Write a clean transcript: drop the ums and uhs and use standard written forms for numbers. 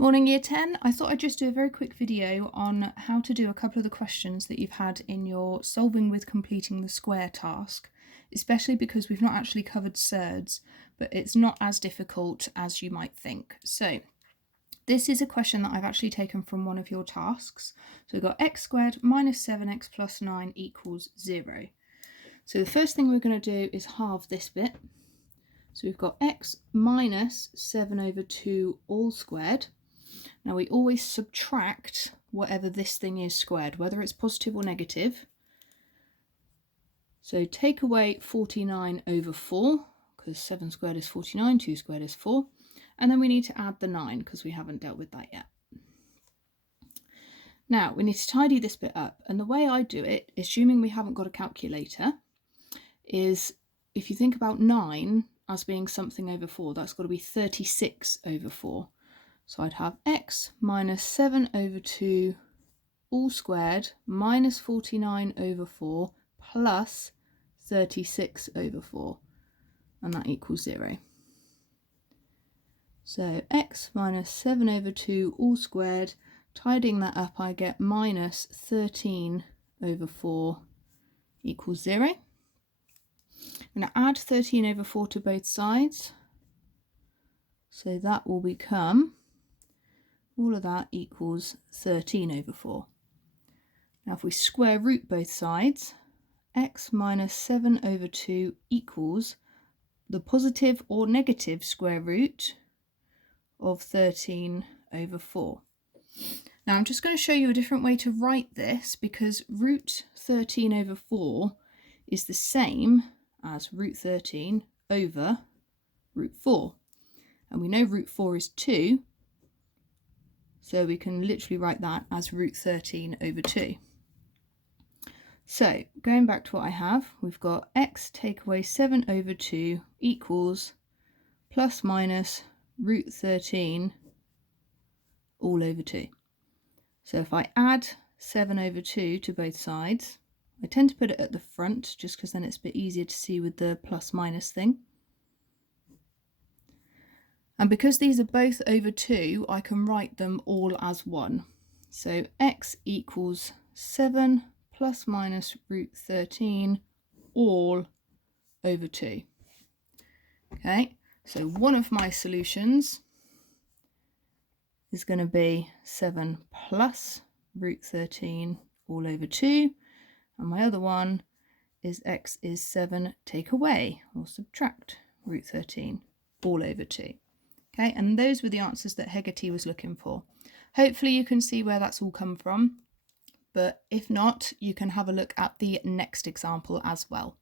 Morning Year 10. I thought I'd just do a very quick video on how to do a couple of the questions that you've had in your solving with completing the square task, especially because we've not actually covered surds, but it's not as difficult as you might think. So this is a question that I've actually taken from one of your tasks. So we've got x squared minus 7x plus 9 equals 0. So the first thing we're going to do is halve this bit. So we've got x minus 7 over 2 all squared. Now we always subtract whatever this thing is squared, whether it's positive or negative. So take away 49 over 4, because 7 squared is 49, 2 squared is 4. And then we need to add the 9, because we haven't dealt with that yet. Now we need to tidy this bit up. And the way I do it, assuming we haven't got a calculator, is if you think about 9 as being something over 4, that's got to be 36 over 4. So I'd have x minus 7 over 2 all squared minus 49 over 4 plus 36 over 4, and that equals 0. So x minus 7 over 2 all squared, tidying that up I get minus 13 over 4 equals 0. I'm going to add 13 over 4 to both sides, so that will become, all of that equals 13 over 4. Now if we square root both sides, x minus 7 over 2 equals the positive or negative square root of 13 over 4. Now I'm just going to show you a different way to write this, because root 13 over 4 is the same as root 13 over root 4. And we know root 4 is 2, so we can literally write that as root 13 over 2. So going back to what I have, we've got x take away 7 over 2 equals plus minus root 13 all over 2. So if I add 7 over 2 to both sides, I tend to put it at the front just because then it's a bit easier to see with the plus minus thing. And because these are both over 2, I can write them all as 1. So x equals 7 plus minus root 13 all over 2. Okay, so one of my solutions is going to be 7 plus root 13 all over 2. And my other one is x is 7 take away or subtract root 13 all over 2. Okay, and those were the answers that Hegarty was looking for. Hopefully you can see where that's all come from, but if not, you can have a look at the next example as well.